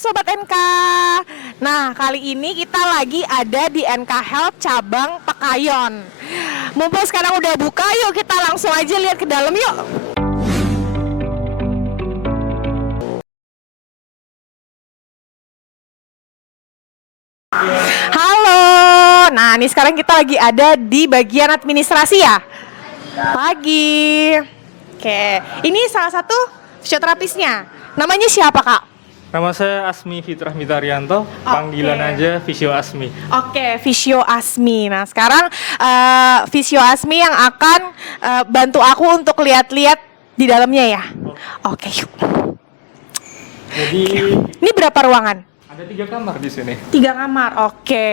Sobat NK. Nah, kali ini kita lagi ada di NK Health cabang Pekayon. Mumpung sekarang udah buka, yuk kita langsung aja lihat ke dalam yuk. Halo. Nah, ini sekarang kita lagi ada di bagian administrasi ya. Pagi. Oke, ini salah satu fisioterapisnya. Namanya siapa, Kak? Nama saya Asmi Fitrah Mitarianto, panggilan aja Fisio Asmi. Oke, Fisio Asmi. Nah, sekarang Fisio Asmi yang akan bantu aku untuk lihat-lihat di dalamnya ya. Oke, yuk. Jadi Ini berapa ruangan? ada 3 kamar di sini. 3 kamar, oke.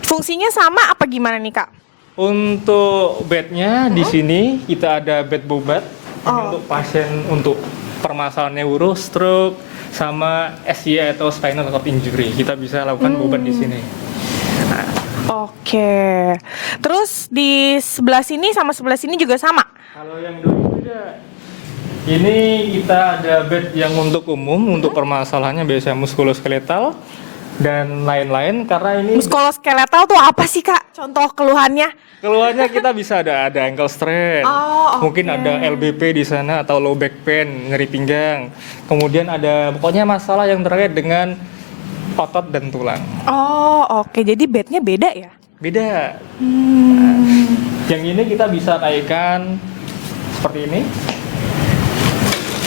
Fungsinya sama apa gimana nih, Kak? Untuk bednya di sini kita ada bed bobat. Ini untuk pasien untuk permasalahan neuro, stroke, sama SCI atau spinal cord injury. Kita bisa lakukan bobat di sini. Oke. Terus di sebelah sini sama sebelah sini juga sama? Kalau yang dulu beda. Ini kita ada bed yang untuk umum, untuk permasalahannya biasanya muskuloskeletal dan lain-lain. Karena ini Muskuloskeletal tuh apa sih, Kak? Contoh keluhannya? keluarnya kita bisa ada ankle strain, mungkin ada LBP di sana atau low back pain, nyeri pinggang. Kemudian ada pokoknya masalah yang terkait dengan otot dan tulang. Oh, oke. Jadi bednya beda ya? Beda. Yang ini kita bisa naikkan seperti ini.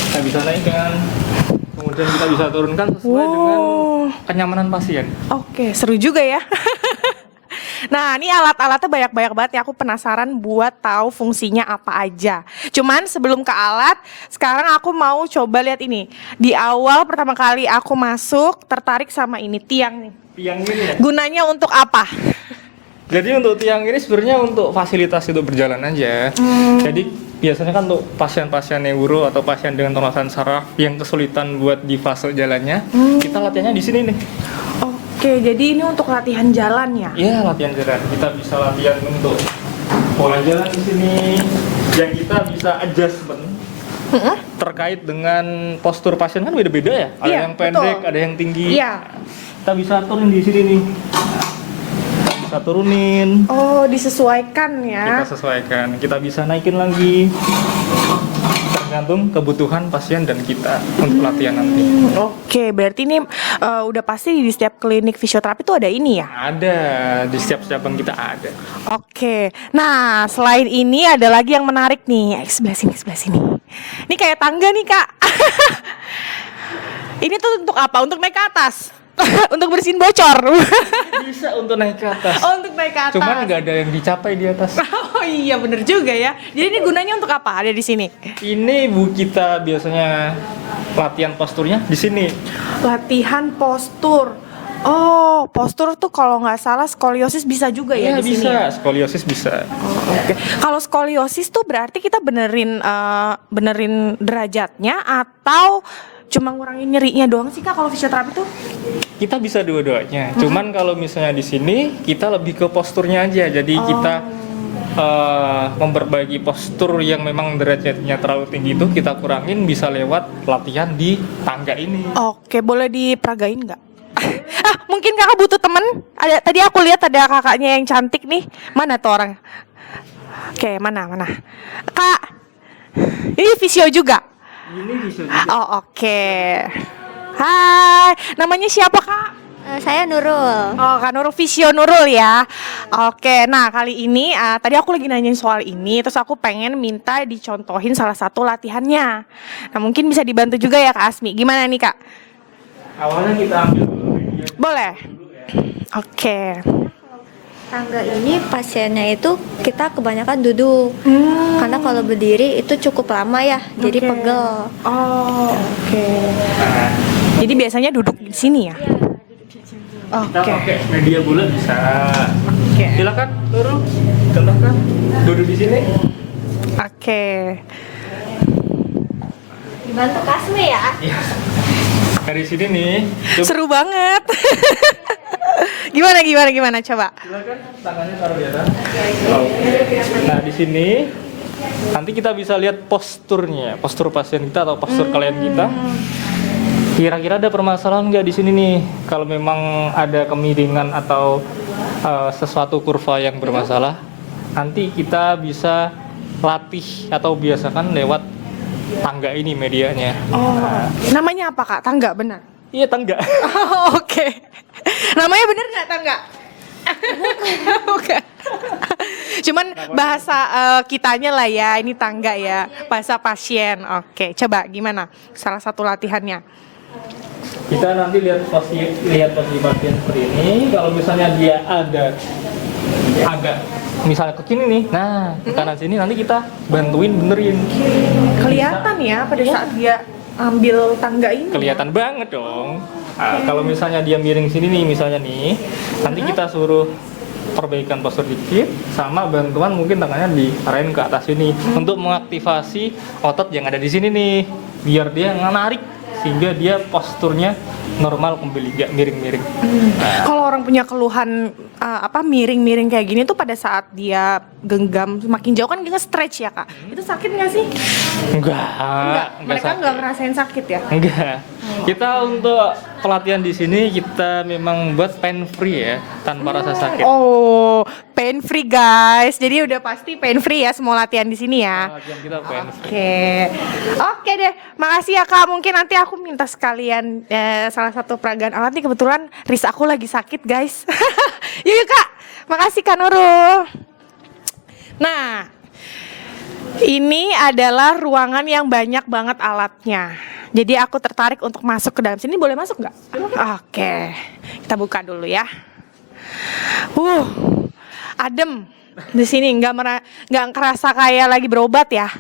Kita bisa naikkan. Kemudian kita bisa turunkan sesuai dengan kenyamanan pasien. Oke, seru juga ya. Nah, ini alat-alatnya banyak-banyak banget ya. Aku penasaran buat tahu fungsinya apa aja. Cuman sebelum ke alat, sekarang aku mau coba lihat ini. Di awal pertama kali aku masuk, tertarik sama ini, tiang nih. Tiang ini ya. Gunanya untuk apa? Jadi untuk tiang ini sebenarnya untuk fasilitas itu berjalan aja. Jadi biasanya kan untuk pasien-pasien neuro atau pasien dengan permasalahan saraf yang kesulitan buat di fase jalannya, kita latihannya di sini nih. Oke, jadi ini untuk latihan jalan ya? Iya, latihan jalan. Kita bisa latihan untuk pola jalan di sini. Yang kita bisa adjustment terkait dengan postur pasien kan beda-beda ya. Ada Iya, yang pendek, betul. ada yang tinggi. Iya. Kita bisa turun di sini nih. Kita turunin. Oh, disesuaikan ya? Kita sesuaikan. Kita bisa naikin lagi. Tergantung kebutuhan pasien dan kita untuk latihan nanti. Oke, berarti ini udah pasti di setiap klinik fisioterapi itu ada ini ya? Ada di setiap cabang kita ada. Oke, nah selain ini ada lagi yang menarik nih. Sebelah sini, sebelah sini. Ini kayak tangga nih, Kak. Ini tuh untuk apa? Untuk naik ke atas? Untuk bersihin bocor? Bisa untuk naik ke atas. Oh, untuk naik ke atas. Cuman nggak ada yang dicapai di atas. Oh iya, bener juga ya. Jadi ini gunanya untuk apa? Ada di sini? Ini Bu kita biasanya latihan posturnya di sini. Latihan postur. Oh, postur tuh kalau nggak salah skoliosis bisa juga ya Iya di sini. bisa, Ya? skoliosis bisa. Oke. Kalau skoliosis tuh berarti kita benerin derajatnya atau cuma ngurangin nyerinya doang sih, Kak, kalau fisioterapi tuh? Kita bisa dua-duanya. Cuman kalau misalnya di sini kita lebih ke posturnya aja. Jadi kita memperbaiki postur yang memang derajatnya terlalu tinggi itu kita kurangin bisa lewat latihan di tangga ini. Oke, boleh diperagain nggak? Mungkin Kakak butuh temen? Tadi aku lihat ada kakaknya yang cantik nih. Mana tuh orang? Oke, mana? Kak, ini fisio juga? Ini bisa Oh, oke. Hai, namanya siapa, Kak? Saya Nurul. Oh, Kak Nurul, Fisio Nurul ya. Oke, nah kali ini tadi aku lagi nanyain soal ini, terus aku pengen minta dicontohin salah satu latihannya. Nah, mungkin bisa dibantu juga ya, Kak Asmi. Gimana nih, Kak? awalnya kita ambil dulu media Boleh? dulu ya. Oke. Tangga ini pasiennya itu kita kebanyakan duduk. Karena kalau berdiri itu cukup lama ya, jadi Oke. pegel. Oh, oke. Jadi biasanya duduk di sini ya? Kita Oke. pakai media bulat bisa. Oke. Silakan turun, contohkan duduk di sini. Oke. Dibantu Kasmi ya. Iya. Dari sini nih. Seru banget. Gimana coba? Silakan tangannya taruh di atas. Nah di sini nanti kita bisa lihat posturnya, postur pasien kita atau postur klien kita. Kira-kira ada permasalahan nggak di sini nih? Kalau memang ada kemiringan atau sesuatu kurva yang bermasalah, nanti kita bisa latih atau biasakan lewat tangga ini medianya. Oh, namanya apa Kak? Tangga, benar? Iya, tangga. Oh, oke. Namanya bener nggak tangga? Bukan. Cuman bahasa kitanya lah ya, ini tangga ya, bahasa pasien. Oke, coba gimana? Salah satu latihannya. Kita nanti lihat posisi pasien seperti ini. Kalau misalnya dia ada agak misalnya ke kiri nih, nah ke kanan sini nanti kita bantuin benerin. Kelihatan ya pada saat dia ambil tangga ini. Kelihatan banget dong. Nah, kalau misalnya dia miring sini nih, misalnya nih, nanti kita suruh perbaikan postur dikit, sama bantuan mungkin tangannya diarahin ke atas sini untuk mengaktifasi otot yang ada di sini nih, biar dia narik sehingga dia posturnya normal kembali, gak miring-miring. Kalau orang punya keluhan miring-miring kayak gini tuh pada saat dia genggam semakin jauh kan dia nge-stretch ya Kak. Itu sakit nggak sih? Enggak Mereka sakit. nggak ngerasain sakit ya? Enggak. Kita untuk pelatihan di sini kita memang buat pain free ya, tanpa rasa sakit. Oh, pain free guys. Jadi udah pasti pain free ya semua latihan di sini ya. Pelatihan kita pain free. Oke deh. Makasih ya Kak. Mungkin nanti aku minta sekalian salah satu peragaan alat nih, kebetulan wrist aku lagi sakit guys. Yuk Kak. Makasih Kak Nurul. Nah, ini adalah ruangan yang banyak banget alatnya. Jadi aku tertarik untuk masuk ke dalam sini. Boleh masuk nggak? Oke, kita buka dulu ya. Adem di sini, nggak kerasa kayak lagi berobat ya.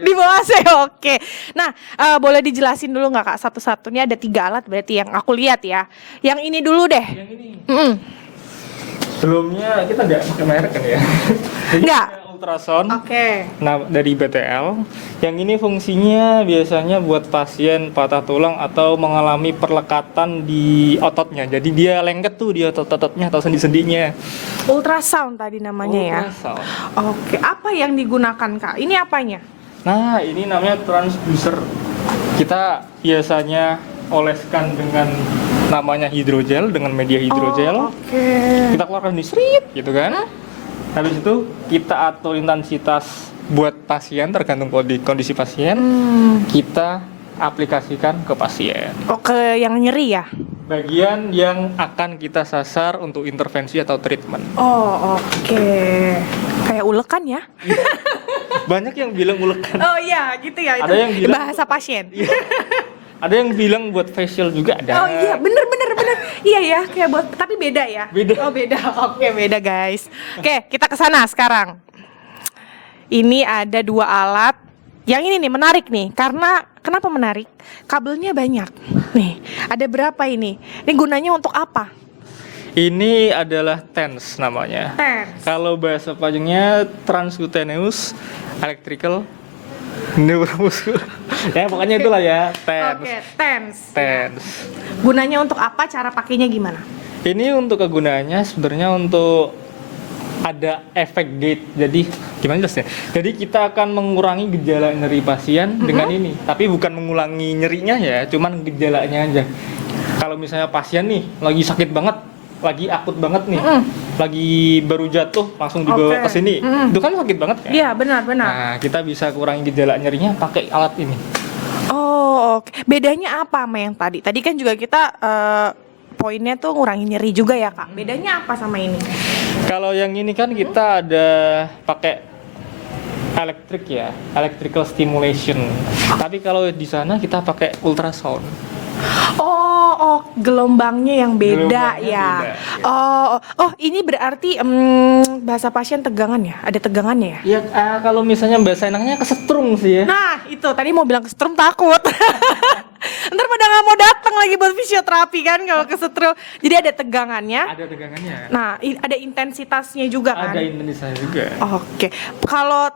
Di bawah AC, oke. Nah, boleh dijelasin dulu nggak Kak satu-satu? Ini ada 3 alat berarti yang aku lihat ya. Yang ini dulu deh. Yang ini. Sebelumnya kita nggak pakai merek kan ya? Jadi Nggak. ada ultrasound. Oke. Nah, dari BTL. Yang ini fungsinya biasanya buat pasien patah tulang atau mengalami perlekatan di ototnya. Jadi dia lengket tuh di otot-ototnya atau sendi-sendinya. Ultrasound tadi namanya ya. Ultrasound. Oke, apa yang digunakan Kak? Ini apanya? Nah, ini namanya transducer. Kita biasanya oleskan dengan namanya hidrogel, dengan media hidrogel. Oke. Kita keluarkan di srit gitu kan. Habis itu kita atur intensitas buat pasien tergantung kondisi pasien. Kita aplikasikan ke pasien. Oke, yang nyeri ya? Bagian yang akan kita sasar untuk intervensi atau treatment. Oh, oke. Kayak ulekan ya? Banyak yang bilang ulekan. Oh iya, gitu ya. Ada yang bilang bahasa pasien. Ada yang bilang buat facial juga ada. Oh iya, bener. Iya ya, kayak buat, tapi beda ya? Beda. Oh beda, oke beda guys. Oke, kita ke sana sekarang. Ini ada 2 alat. Yang ini nih menarik nih, karena kenapa menarik? Kabelnya banyak. Nih, ada berapa ini? Ini gunanya untuk apa? Ini adalah TENS namanya. TENS. Kalau bahasa panjangnya transcutaneous electrical neuromuscular. Ya pokoknya itulah ya, TENS. Oke, TENS. TENS. Gunanya untuk apa? Cara pakainya gimana? Ini untuk kegunaannya sebenarnya untuk ada efek gate. Jadi gimana jelasnya? Jadi kita akan mengurangi gejala nyeri pasien dengan ini. Tapi bukan mengulangi nyerinya ya, cuman gejalanya aja. Kalau misalnya pasien nih lagi sakit banget, lagi akut banget nih, lagi baru jatuh langsung dibawa ke sini, itu kan sakit banget kan? Iya, benar. Nah, kita bisa kurangi gejala nyerinya pakai alat ini. Oh, oke. Bedanya apa sama yang tadi? Tadi kan juga kita poinnya tuh ngurangi nyeri juga ya Kak. Bedanya apa sama ini? Kalau yang ini kan kita ada pakai elektrik ya, electrical stimulation. Tapi kalau di sana kita pakai ultrasound. Oh, gelombangnya yang beda Gelombangnya ya. beda. Oh, ini berarti bahasa pasien tegangan ya? Ada tegangannya ya? Ya kalau misalnya bahasa enaknya kesetrum sih ya. Nah, itu tadi mau bilang kesetrum takut. Ntar pada nggak mau datang lagi buat fisioterapi kan kalau kesetrum. Jadi ada tegangannya. Ada tegangannya. Nah, ada intensitasnya juga kan? Ada intensitasnya juga. Oke. Kalau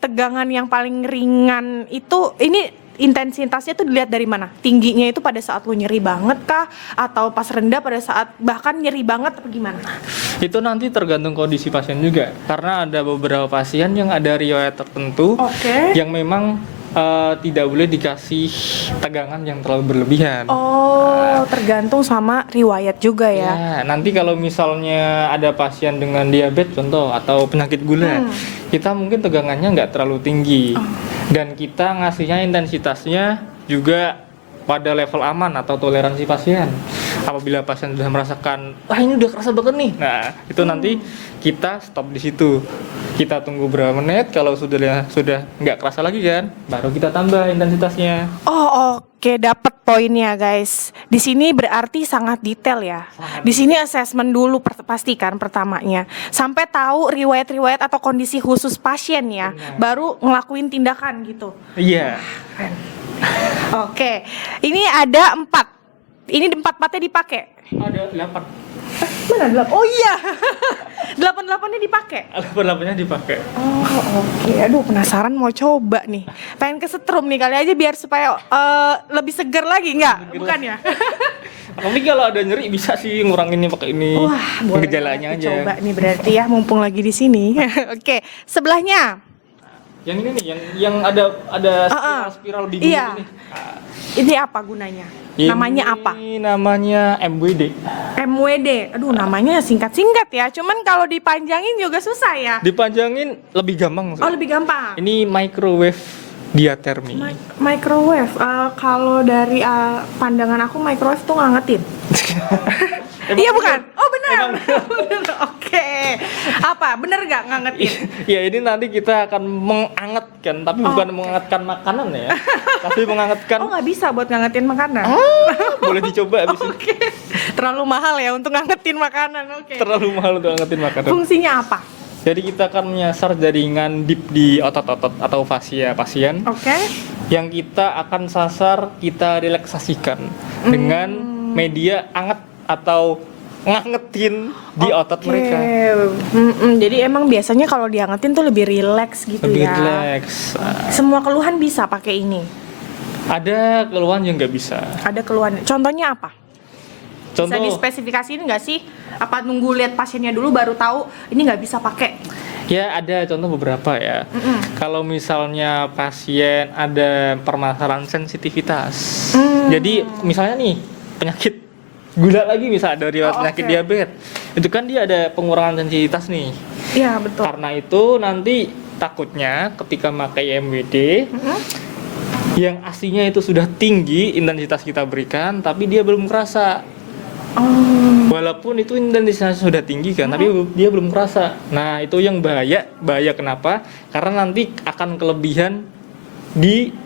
tegangan yang paling ringan itu ini intensitasnya tuh dilihat dari mana? Tingginya itu pada saat lu nyeri banget kah? Atau pas rendah pada saat bahkan nyeri banget apa gimana? Itu nanti tergantung kondisi pasien juga. Karena ada beberapa pasien yang ada riwayat tertentu Oke. yang memang tidak boleh dikasih tegangan yang terlalu berlebihan. Oh, tergantung sama riwayat juga ya. Ya, nanti kalau misalnya ada pasien dengan diabetes contoh atau penyakit gula, kita mungkin tegangannya nggak terlalu tinggi, dan kita ngasihnya intensitasnya juga pada level aman atau toleransi pasien. Apabila pasien sudah merasakan, ini udah kerasa banget nih, nah itu nanti kita stop di situ. Kita tunggu berapa menit, kalau sudah nggak kerasa lagi kan, baru kita tambah intensitasnya. Oh, oke, dapat poinnya guys. Di sini berarti sangat detail ya. Di sini assessment dulu pastikan pertamanya, sampai tahu riwayat-riwayat atau kondisi khusus pasien ya, baru ngelakuin tindakan gitu. Iya. Keren. Oke, ini ada 4. Ini 4-4-nya dipakai. Ada 8. Mana 8? Oh iya. 8-8-nya dipakai. 8-8-nya dipakai. Oh, oke. Aduh, penasaran mau coba nih. Pengen kesetrum nih kali aja biar supaya lebih segar lagi, enggak? Bukan ya? Tapi kalau ada nyeri bisa sih nguranginnya pakai ini. Wah, boleh gejalanya banget aja. coba nih berarti ya, mumpung lagi di sini. Oke, sebelahnya. Yang ini nih, yang ada spiral bingung Iya. ini. Ini apa gunanya? Namanya apa? Ini namanya MWD. MWD. Aduh, namanya singkat-singkat ya. Cuman kalau dipanjangin juga susah ya. Dipanjangin lebih gampang. Oh, lebih gampang. Ini microwave diathermy. Microwave. Kalau dari pandangan aku microwave tuh ngangetin. Iya bukan? Oh benar. Benar. Oke. Apa? Benar nggak ngangetin? Ya ini nanti kita akan mengangetkan, tapi bukan mengangetkan makanan ya, tapi mengangetkan. Oh nggak bisa buat ngangetin makanan. Boleh dicoba abis ini. Oke. Terlalu mahal ya untuk ngangetin makanan. Oke. Terlalu mahal untuk ngangetin makanan. Fungsinya apa? Jadi kita akan menyasar jaringan deep di otot-otot atau fascia pasien. Oke. Yang kita akan sasar, kita relaksasikan dengan media anget atau ngangetin di otot mereka. Jadi emang biasanya kalau diangetin tuh lebih rileks gitu Lebih ya. rileks. Semua keluhan bisa pakai ini. Ada keluhan yang nggak bisa. Ada keluhan. Contohnya apa? Bisa Contoh, dispesifikasiin nggak sih? Apa nunggu lihat pasiennya dulu baru tahu ini nggak bisa pakai? ya ada contoh beberapa ya. Kalau misalnya pasien ada permasalahan sensitivitas. Jadi misalnya nih penyakit gula lagi, bisa ada riwayat penyakit diabetes. Itu kan dia ada pengurangan sensitivitas nih. Iya betul. Karena itu nanti takutnya ketika pakai MWD yang aslinya itu sudah tinggi intensitas kita berikan, tapi dia belum kerasa. Walaupun itu intensitasnya sudah tinggi kan, tapi dia belum kerasa. Nah itu yang bahaya. Bahaya kenapa? Karena nanti akan kelebihan di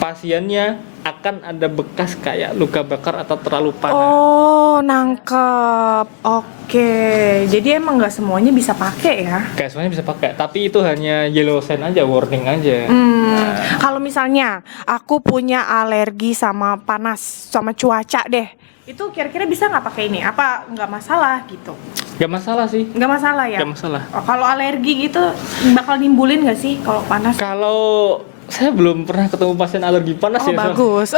pasiennya, akan ada bekas kayak luka bakar atau terlalu panas. Oh, nangkep. Oke. Jadi emang nggak semuanya bisa pakai ya? Kayak semuanya bisa pakai, tapi itu hanya yellow sign aja, warning aja. Kalau misalnya aku punya alergi sama panas, sama cuaca deh, itu kira-kira bisa nggak pakai ini? Apa nggak masalah gitu? Gak masalah sih. Nggak masalah ya? Gak masalah. Oh, kalau alergi gitu bakal nimbulin nggak sih kalau panas? Kalau saya belum pernah ketemu pasien alergi panas Oh ya. bagus.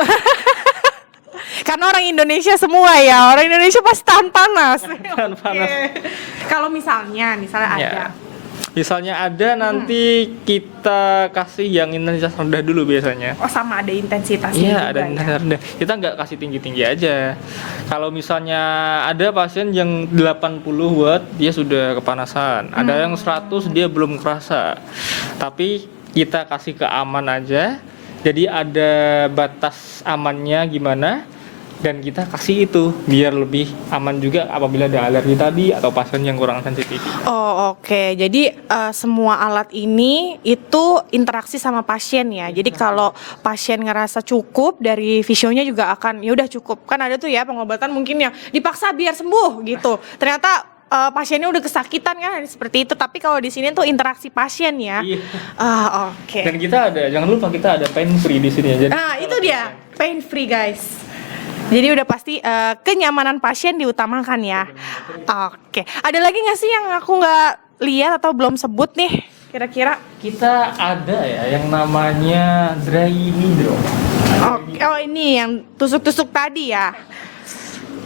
Karena orang Indonesia semua ya, orang Indonesia pasti tahan panas. Tahan panas. Oke. Kalau misalnya ada. Ya. Misalnya ada nanti kita kasih yang intensitas rendah dulu biasanya. Oh sama ada intensitasnya Iya, juga ada intensitas rendah. Kita nggak kasih tinggi-tinggi aja. Kalau misalnya ada pasien yang 80 watt dia sudah kepanasan, ada yang 100 dia belum kerasa. Tapi kita kasih ke aman aja. Jadi ada batas amannya gimana, dan kita kasih itu biar lebih aman juga apabila ada alergi tadi atau pasien yang kurang sensitif. Oh oke. Jadi semua alat ini itu interaksi sama pasien ya. Jadi kalau pasien ngerasa cukup dari visionya juga akan ya udah cukup. Kan ada tuh ya pengobatan mungkin yang dipaksa biar sembuh gitu. Ternyata pasiennya udah kesakitan kan seperti itu. Tapi kalau di sini tuh interaksi pasien ya. Iya. Oke. Dan kita ada, jangan lupa kita ada pain free di sini. Jadi Nah itu dia pain free guys. Jadi udah pasti kenyamanan pasien diutamakan ya. Oke. Ada lagi nggak sih yang aku nggak lihat atau belum sebut nih? Kira-kira? kita ada ya yang namanya dry hydro. Oke. Oh ini yang tusuk-tusuk tadi ya.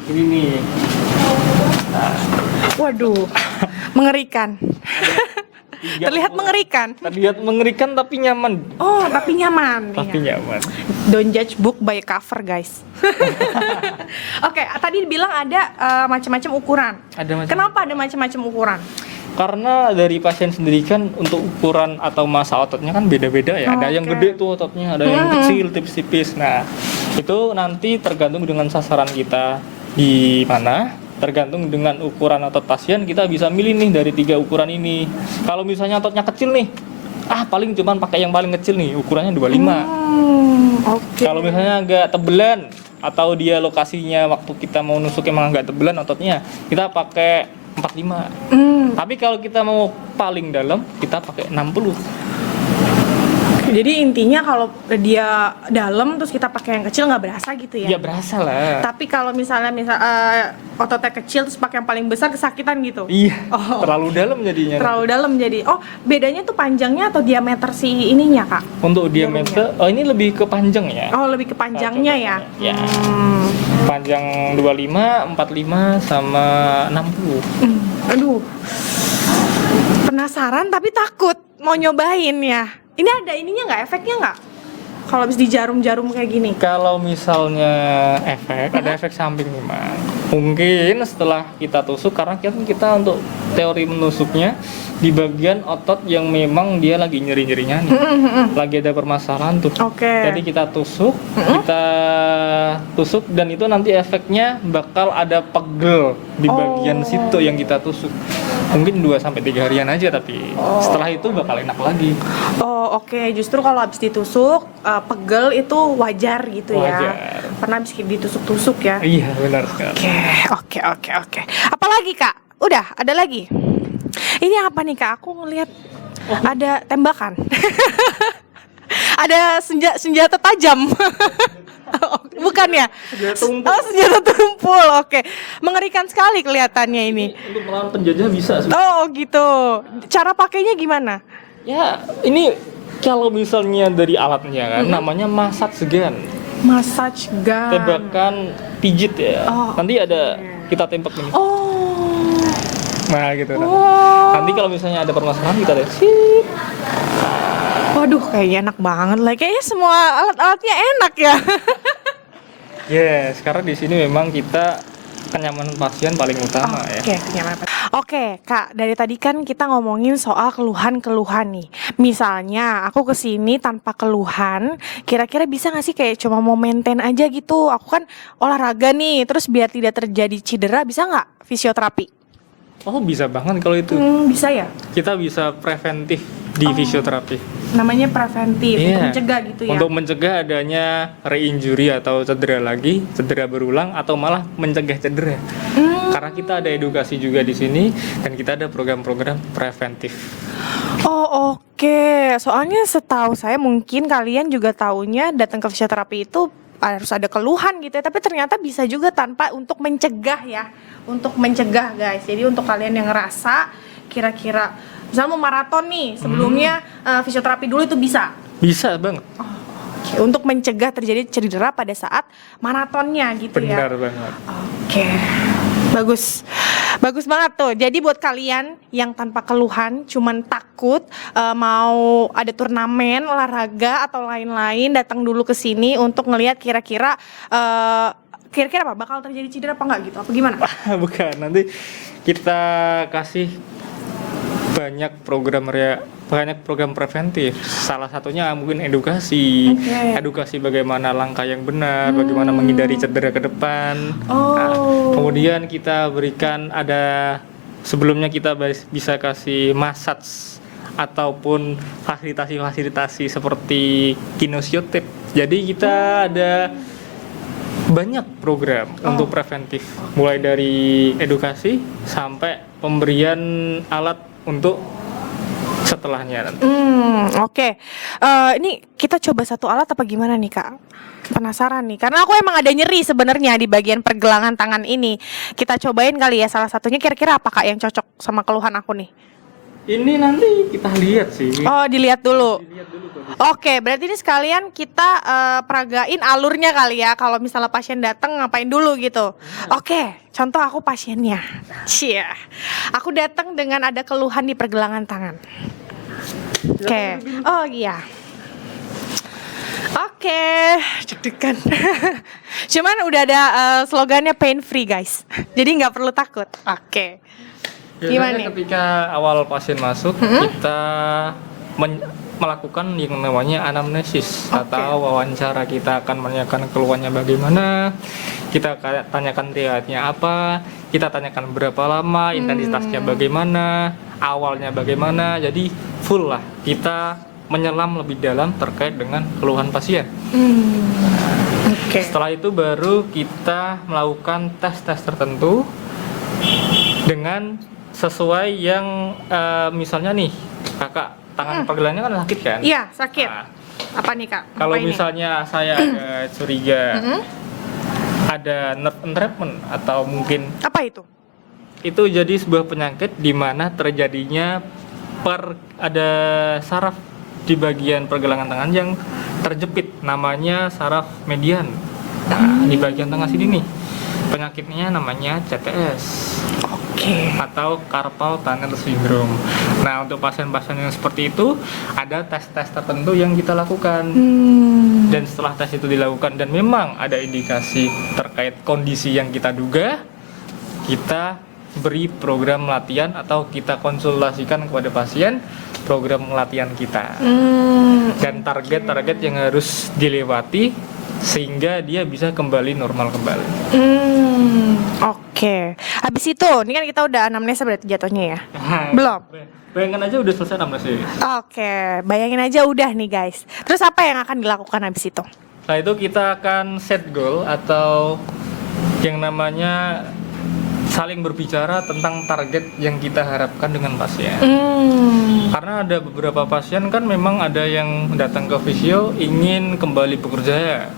Ini nih. Waduh, mengerikan. Terlihat mengerikan. Terlihat mengerikan tapi nyaman. Oh, tapi nyaman. Tapi Iya. nyaman. Don't judge book by cover, guys. Oke, tadi bilang ada macam-macam ukuran. Ada macam. Kenapa ada macam-macam ukuran? Karena dari pasien sendiri kan untuk ukuran atau massa ototnya kan beda-beda ya. Ada yang Oke. gede tuh ototnya, ada yang kecil, tipis-tipis. Nah, itu nanti tergantung dengan sasaran kita di mana, tergantung dengan ukuran otot pasien, kita bisa milih nih dari 3 ukuran ini. Kalau misalnya ototnya kecil nih, paling cuman pakai yang paling kecil nih, ukurannya 25. Oke. Kalau misalnya agak tebelan atau dia lokasinya waktu kita mau nusuk emang agak tebelan ototnya, kita pakai 45. Tapi kalau kita mau paling dalam, kita pakai 60. Jadi intinya kalau dia dalam terus kita pakai yang kecil nggak berasa gitu ya? Ya berasa lah. Tapi kalau misalnya ototnya kecil terus pakai yang paling besar kesakitan gitu? Iya, Oh. terlalu dalam jadinya. Terlalu dalam jadi. Oh, bedanya tuh panjangnya atau diameter si ininya, Kak? Untuk diameter, ini lebih ke panjang ya. Oh, lebih ke panjangnya ya? Ya. Panjang 25, 45 sama 60. Aduh. Penasaran tapi takut mau nyobain ya. Ini ada ininya nggak, efeknya nggak? Kalau habis di jarum-jarum kayak gini. Kalau misalnya ada efek samping memang. Mungkin setelah kita tusuk, karena kita untuk teori menusuknya di bagian otot yang memang dia lagi nyeri-nyerinya nih. Lagi ada permasalahan tuh. Oke. Jadi kita tusuk dan itu nanti efeknya bakal ada pegel di bagian situ yang kita tusuk. Mungkin 2-3 harian aja, tapi setelah itu bakal enak lagi. Oh, oke. Justru kalau habis ditusuk pegel itu wajar gitu ya. Wajar. Pernah habis ditusuk-tusuk ya. Iya, benar sekali. Oke. Apalagi, Kak? Udah, ada lagi. Ini apa nih, Kak? Aku ngelihat ada tembakan. Ada senjata tajam. Bukan ya? Senjata tumpul. Oke. Mengerikan sekali kelihatannya ini. Untuk melawan penjajah bisa sih. Oh, gitu. Cara pakainya gimana? Ya, ini kalau misalnya dari alatnya kan namanya massage gun. Massage gun. Tembakan pijit ya. Oh, Nanti ada kita tembak nih. Oh. Nah, gitu kan. Oh. Nanti kalau misalnya ada permasalahan kita ada sip. Waduh, kayaknya enak banget lah. Kayaknya semua alat-alatnya enak ya. Yes, karena di sini memang kita kenyamanan pasien paling utama ya. Oke, kenyamanan. Oke, Kak, dari tadi kan kita ngomongin soal keluhan-keluhan nih. Misalnya, aku kesini tanpa keluhan, kira-kira bisa nggak sih kayak cuma mau maintain aja gitu? Aku kan olahraga nih, terus biar tidak terjadi cedera, bisa nggak fisioterapi? Oh, bisa banget kalau itu. Bisa ya? Kita bisa preventif di fisioterapi. Namanya preventif, untuk Iya. mencegah gitu ya? Untuk mencegah adanya re-injury atau cedera lagi, cedera berulang atau malah mencegah cedera. Karena kita ada edukasi juga di sini dan kita ada program-program preventif. Oh, oke. Soalnya setahu saya mungkin kalian juga taunya datang ke fisioterapi itu harus ada keluhan gitu ya, tapi ternyata bisa juga tanpa untuk mencegah ya. Untuk mencegah, guys. Jadi untuk kalian yang ngerasa kira-kira misalnya mau maraton nih, sebelumnya fisioterapi dulu itu bisa. Bisa banget. Oke, untuk mencegah terjadi cedera pada saat maratonnya gitu ya. Benar banget. Oke. Bagus banget tuh. Jadi buat kalian yang tanpa keluhan, cuman takut mau ada turnamen olahraga atau lain-lain, datang dulu ke sini untuk ngelihat kira-kira apa bakal terjadi cedera apa enggak gitu. Apa gimana? Bukan, nanti kita kasih banyak program preventif. Salah satunya mungkin edukasi. Oke. Edukasi bagaimana langkah yang benar, bagaimana menghindari cedera ke depan. Oh. Nah, kemudian kita berikan sebelumnya kita bisa kasih massage ataupun fasilitasi seperti kinesiotip. Jadi kita ada banyak program untuk preventif, mulai dari edukasi sampai pemberian alat untuk setelahnya nanti. Oke. Ini kita coba satu alat apa gimana nih, Kak? Penasaran nih, karena aku emang ada nyeri sebenarnya di bagian pergelangan tangan ini. Kita cobain kali ya salah satunya, kira-kira apa, Kak, yang cocok sama keluhan aku nih? Ini nanti kita lihat sih. Oh, dilihat dulu. Dilihat dulu kondisi. Oke, berarti ini sekalian kita peragain alurnya kali ya. Kalau misalnya pasien datang ngapain dulu gitu. Oke, contoh aku pasiennya. Cia. Aku datang dengan ada keluhan di pergelangan tangan. Oke. Oh iya. Oke, deg-degan. Cuman udah ada slogannya pain free guys. Jadi nggak perlu takut. Oke. Gimana nih? Ketika awal pasien masuk, kita melakukan yang namanya anamnesis atau wawancara. Kita akan menanyakan keluhannya bagaimana, kita tanyakan riwayatnya apa, kita tanyakan berapa lama, intensitasnya bagaimana, awalnya bagaimana. Jadi full lah, kita menyelam lebih dalam terkait dengan keluhan pasien. Setelah itu baru kita melakukan tes-tes tertentu dengan sesuai yang misalnya nih kakak tangan pergelangannya kan sakit kan? Iya sakit. Nah, apa nih kak? kalau Apa ini? misalnya saya ada curiga ada nerve entrapment atau mungkin Apa itu? itu jadi sebuah penyakit di mana terjadinya ada saraf di bagian pergelangan tangan yang terjepit, namanya saraf median. Nah, di bagian tengah sini nih. Penyakitnya namanya CTS. Atau carpal tunnel syndrome. Nah, untuk pasien-pasien yang seperti itu ada tes-tes tertentu yang kita lakukan. Dan setelah tes itu dilakukan dan memang ada indikasi terkait kondisi yang kita duga, kita beri program latihan atau kita konsultasikan kepada pasien program latihan kita. Dan target-target yang harus dilewati sehingga dia bisa kembali normal kembali. Oke. Habis itu, ini kan kita udah anamnesa berarti jatuhnya ya? Belum? Bayangkan aja udah selesai anamnesis. Oke, bayangin aja udah nih guys. Terus apa yang akan dilakukan habis itu? Setelah itu kita akan set goal atau yang namanya saling berbicara tentang target yang kita harapkan dengan pasien. Karena ada beberapa pasien kan memang ada yang datang ke fisio ingin kembali bekerja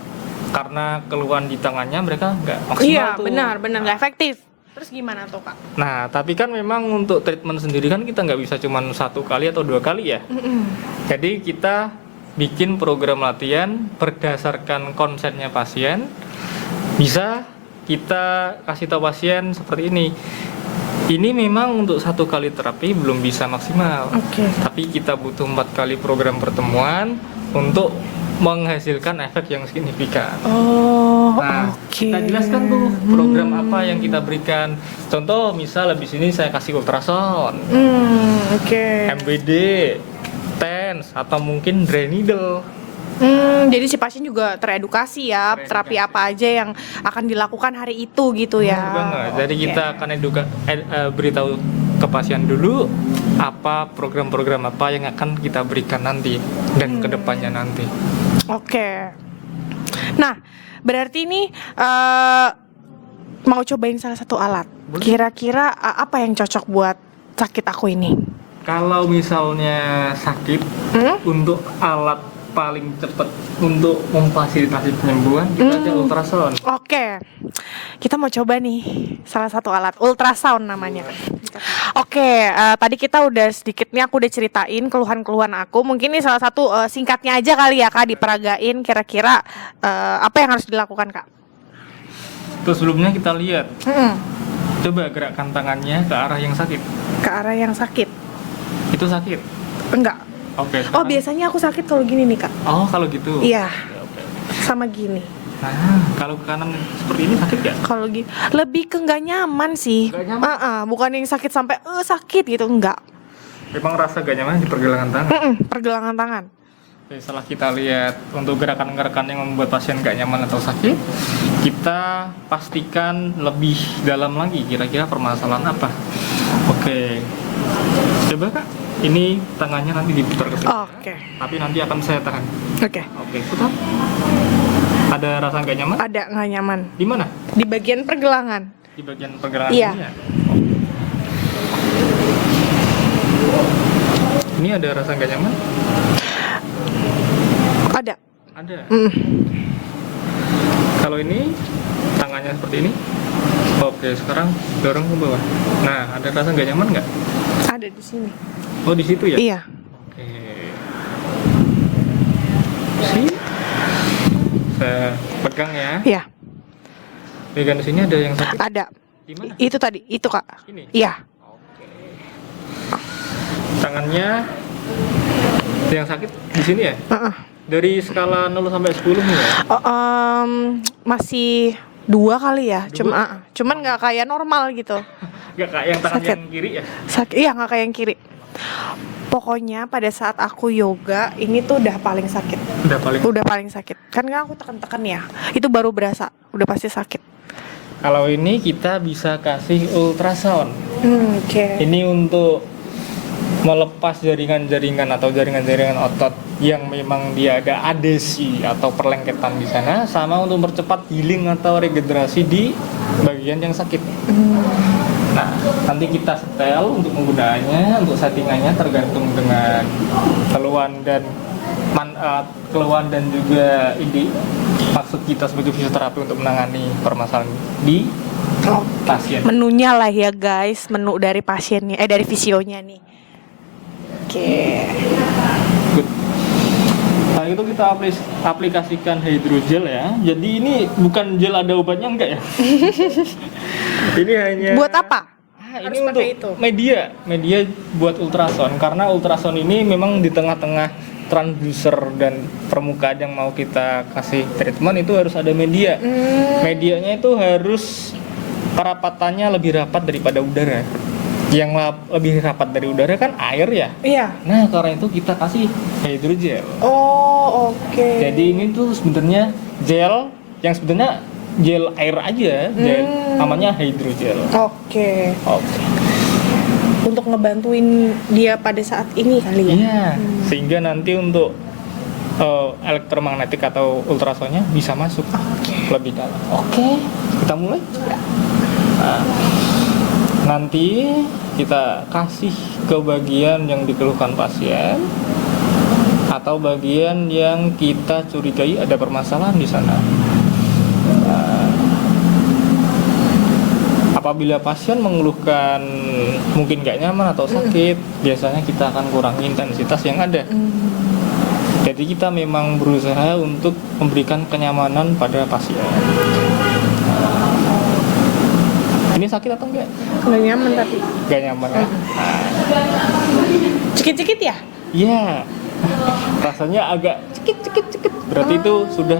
karena keluhan di tangannya mereka nggak maksimal. Iya, tuh. benar nggak efektif. Terus gimana tuh kak? Nah, tapi kan memang untuk treatment sendiri kan kita nggak bisa cuma 1 kali atau 2 kali ya. Jadi kita bikin program latihan berdasarkan konsennya pasien. Bisa kita kasih tahu pasien seperti ini. Ini memang untuk 1 kali terapi belum bisa maksimal. Tapi kita butuh 4 kali program pertemuan untuk menghasilkan efek yang signifikan. Kita jelaskan tuh program apa yang kita berikan. Contoh misal habis ini saya kasih ultrasound, MBD, TENS, atau mungkin dry needle. Jadi si pasien juga teredukasi ya, terapi apa aja yang akan dilakukan hari itu gitu ya. Benar banget. Jadi kita akan beritahu ke pasien dulu apa program-program apa yang akan kita berikan nanti dan kedepannya nanti. Nah, berarti ini mau cobain salah satu alat. Kira-kira apa yang cocok buat sakit aku ini? Kalau misalnya sakit, untuk alat paling cepat untuk memfasilitasi penyembuhan kita aja ultrasound. Kita mau coba nih salah satu alat ultrasound namanya. Tadi kita udah sedikit nih, aku udah ceritain keluhan-keluhan aku. Mungkin ini salah satu singkatnya aja kali ya kak, diperagain kira-kira apa yang harus dilakukan kak? Terus sebelumnya kita lihat, coba gerakkan tangannya ke arah yang sakit. Ke arah yang sakit? Itu sakit? Enggak. Sekarang. Biasanya aku sakit kalau gini nih kak. Kalau gitu? Iya. Sama gini. Nah, kalau ke kanan seperti ini sakit gak? Kalau gitu lebih ke nggak nyaman sih. Bukan yang sakit sampai sakit gitu, enggak. Memang rasa gak nyaman di pergelangan tangan. Pergelangan tangan. Setelah kita lihat untuk gerakan-gerakan yang membuat pasien gak nyaman atau sakit, kita pastikan lebih dalam lagi kira-kira permasalahan apa. Coba kak, ini tangannya nanti diputar ke sini. Tapi nanti akan saya tahan. Putar. Ada rasa nggak nyaman? Ada nggak nyaman. Di mana? Di bagian pergelangan. Di bagian pergelangan iya. Ini ya? Ini ada rasa nggak nyaman? Ada. Ada. Kalau ini tangannya seperti ini. Sekarang dorong ke bawah. Nah, ada rasa nggak nyaman nggak? Ada di sini. Oh, di situ ya? Iya. Saya pegang ya. Iya. Pegang di sini ada yang sakit? Ada. Di mana? Itu tadi, itu kak. Ini? Iya. Tangannya Yang sakit di sini ya? Heeh. Dari skala 0 sampai 10 nih ya? Masih 2 kali ya, cuman nggak kayak normal gitu. Gak kayak yang tangan Sakit. yang kiri ya? Sakit, iya nggak kayak yang kiri. Pokoknya pada saat aku yoga ini tuh udah paling sakit. Udah paling sakit. Kan aku tekan-tekan ya, itu baru berasa, udah pasti sakit. Kalau ini kita bisa kasih ultrasound. Oke. Ini untuk melepas jaringan-jaringan atau jaringan-jaringan otot yang memang dia ada adesi atau perlengketan di sana, sama untuk mempercepat healing atau regenerasi di bagian yang sakit. Nah, nanti kita setel untuk penggunaannya, untuk settingannya tergantung dengan keluhan dan keluhan dan juga ini maksud kita sebagai fisioterapi untuk menangani permasalahan di pasien. Menunya lah ya guys, menu dari pasiennya, dari visionya nih. Oke. Good. Nah itu kita aplikasikan hydrogel ya. Jadi ini bukan gel ada obatnya enggak ya? Ini hanya Buat apa? Ini Harus untuk pakai itu. media buat ultrasound, karena ultrasound ini memang di tengah-tengah transducer dan permukaan yang mau kita kasih treatment itu harus ada media. Medianya itu harus kerapatannya lebih rapat daripada udara. Yang lebih rapat dari udara kan air ya. Iya. Nah karena itu kita kasih hydrogel. Oh, oke. Jadi ini tuh sebenarnya gel yang sebenarnya gel air aja, namanya hydrogel. Oke. Oke. Untuk ngebantuin dia pada saat ini kali ya. Iya. Sehingga nanti untuk elektromagnetik atau ultrasoundnya bisa masuk lebih dalam. Oke. Kita mulai. Nah, nanti kita kasih ke bagian yang dikeluhkan pasien atau bagian yang kita curigai ada permasalahan di sana. Apabila pasien mengeluhkan mungkin gak nyaman atau sakit, biasanya kita akan kurangi intensitas yang ada. Jadi kita memang berusaha untuk memberikan kenyamanan pada pasien. Ini sakit atau enggak? Nggak nyaman tapi. Gak nyaman ya? Cikit-cikit ya? Iya. Rasanya agak cekit. Berarti itu sudah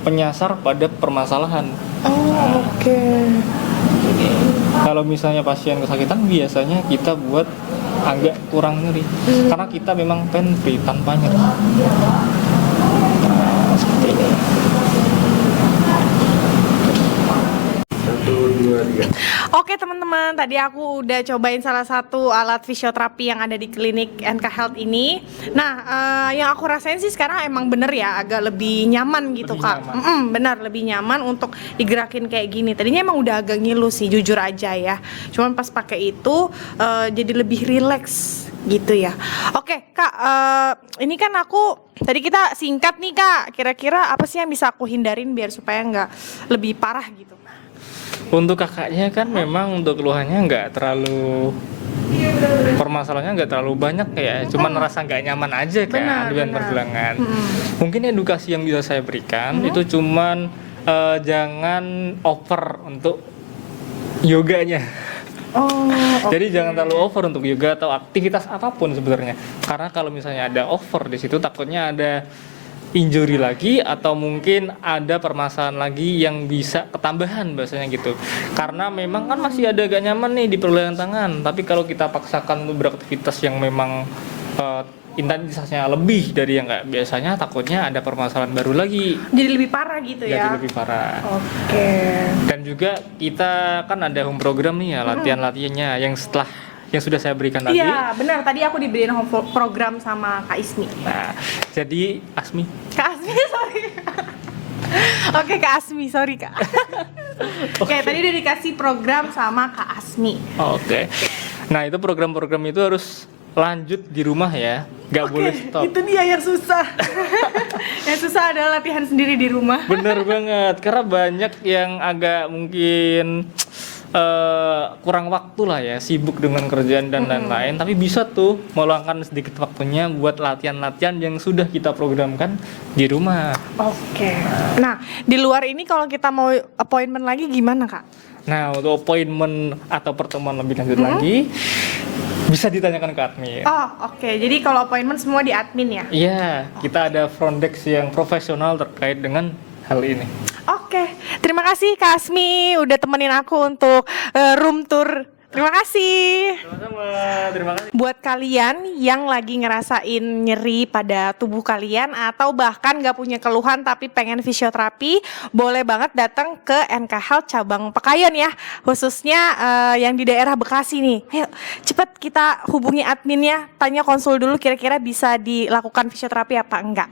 penyasar pada permasalahan. Oh, oke. Kalau misalnya pasien kesakitan, biasanya kita buat agak kurang nyeri. Karena kita memang pen free tanpa nyeri. Nah, seperti ini. 1, 2, 3. Oke teman-teman, tadi aku udah cobain salah satu alat fisioterapi yang ada di klinik NK Health ini. Nah, yang aku rasain sih sekarang emang bener ya, agak lebih nyaman gitu Lebih kak. nyaman. Bener, lebih nyaman untuk digerakin kayak gini. Tadinya emang udah agak ngilu sih, jujur aja ya. Cuman pas pakai itu jadi lebih rileks gitu ya. Oke kak, ini kan aku tadi kita singkat nih kak. Kira-kira apa sih yang bisa aku hindarin biar supaya nggak lebih parah gitu? Untuk kakaknya kan memang untuk keluhannya nggak terlalu, permasalahannya nggak terlalu banyak ya, cuman ngerasa nggak nyaman aja kan dengan pergelangan. Mungkin edukasi yang bisa saya berikan itu cuman jangan over untuk yoganya. Oh, Jadi jangan terlalu over untuk yoga atau aktivitas apapun sebenarnya. Karena kalau misalnya ada over di situ takutnya ada injury lagi atau mungkin ada permasalahan lagi yang bisa ketambahan bahasanya gitu. Karena memang kan masih ada gak nyaman nih di pergelangan tangan, tapi kalau kita paksakan untuk beraktivitas yang memang intensitasnya lebih dari yang kayak biasanya, takutnya ada permasalahan baru lagi. jadi lebih parah gitu ya? Jadi lebih parah. Oke. Dan juga kita kan ada home program nih ya, latihan-latihannya yang sudah saya berikan tadi. Iya, benar. Tadi aku dibeliin home program sama Kak Ismi. Nah, jadi Asmi. Kak Asmi, sorry. Oke, Kak Asmi, sorry Kak. Oke, tadi udah dikasih program sama Kak Asmi. Oke. Nah, itu program-program itu harus lanjut di rumah ya, nggak boleh stop. Itu dia yang susah. Yang susah adalah latihan sendiri di rumah. Bener banget, karena banyak yang agak mungkin kurang waktu lah ya, sibuk dengan kerjaan dan lain-lain, tapi bisa tuh meluangkan sedikit waktunya buat latihan-latihan yang sudah kita programkan di rumah. Oke. Nah, di luar ini kalau kita mau appointment lagi gimana Kak? Nah, untuk appointment atau pertemuan lebih lanjut lagi, bisa ditanyakan ke admin. Oh, oke. Jadi kalau appointment semua di admin ya? Iya, kita ada front desk yang profesional terkait dengan hal ini. Oke. Terima kasih Kak Asmi udah temenin aku untuk room tour. Terima kasih. Sama-sama, terima kasih. Buat kalian yang lagi ngerasain nyeri pada tubuh kalian atau bahkan gak punya keluhan tapi pengen fisioterapi, boleh banget datang ke NK Health cabang Pekayon ya, khususnya yang di daerah Bekasi nih. Ayo cepet kita hubungi adminnya, tanya konsul dulu kira-kira bisa dilakukan fisioterapi apa enggak.